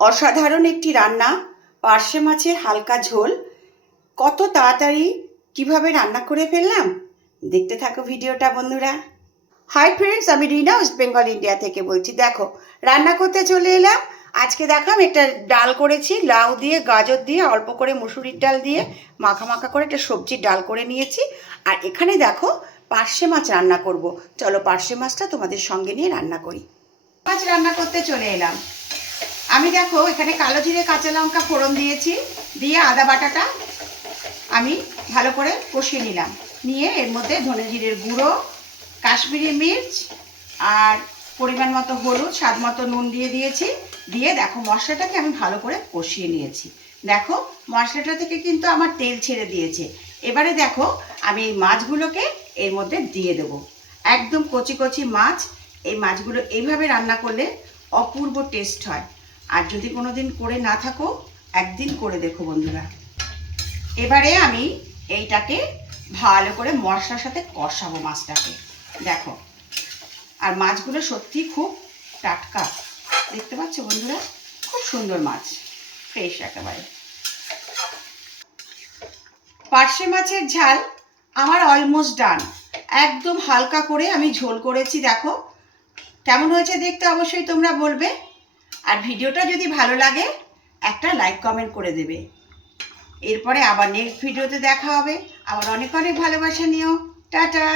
অসাধারণ একটি রান্না, পার্শে মাছের হালকা ঝোল। কত তাড়াতাড়ি কিভাবে রান্না করে ফেললাম, দেখতে থাকো ভিডিওটা বন্ধুরা। হাই ফ্রেন্ডস, আমি রিনা, ওয়েস্ট বেঙ্গল ইন্ডিয়া থেকে বলছি। দেখো, রান্না করতে চলে এলাম। আজকে দেখো আমি একটা ডাল করেছি, লাউ দিয়ে, গাজর দিয়ে, অল্প করে মুসুরির ডাল দিয়ে মাখা মাখা করে একটা সবজির ডাল করে নিয়েছি। আর এখানে দেখো পার্শে মাছ রান্না করব। চলো পার্শে মাছটা তোমাদের সঙ্গে নিয়ে রান্না করি। মাছ রান্না করতে চলে এলাম। আমি দেখো এখানে কালো জিরে, কাঁচা লঙ্কা ফোড়ন দিয়েছি, দিয়ে আদা বাটাটা আমি ভালো করে কষিয়ে নিলাম। নিয়ে এর মধ্যে ধনে জিরের গুঁড়ো, কাশ্মীরি মির্চ আর পরিমাণ মতো হলুদ, স্বাদ মতো নুন দিয়ে দিয়েছি। দিয়ে দেখো মশলাটাকে আমি ভালো করে কষিয়ে নিয়েছি। দেখো মশলাটা থেকে কিন্তু আমার তেল ছেড়ে দিয়েছে। এবারে দেখো আমি এই মাছগুলোকে এর মধ্যে দিয়ে দেবো। একদম কচি কচি মাছ। এই মাছগুলো এইভাবে রান্না করলে অপূর্ব টেস্ট হয়। আর যদি কোনো দিন করে না থাকো, একদিন করে দেখো বন্ধুরা। এবারে আমি এইটাকে ভালো করে মশলার সাথে কষাবো মাছটাকে। দেখো, আর মাছগুলো সত্যি খুব টাটকা, দেখতে পাচ্ছ বন্ধুরা, খুব সুন্দর মাছ, ফ্রেশ একেবারে। পার্শে মাছের ঝাল আমার অলমোস্ট ডান। একদম হালকা করে আমি ঝোল করেছি। দেখো কেমন হয়েছে দেখতে অবশ্যই তোমরা বলবে। আর ভিডিওটা যদি ভালো লাগে একটা লাইক কমেন্ট করে দেবে। এরপরে আবার নেক্সট ভিডিওতে দেখা হবে। আবার অনেক অনেক ভালোবাসা নিও। টাটা।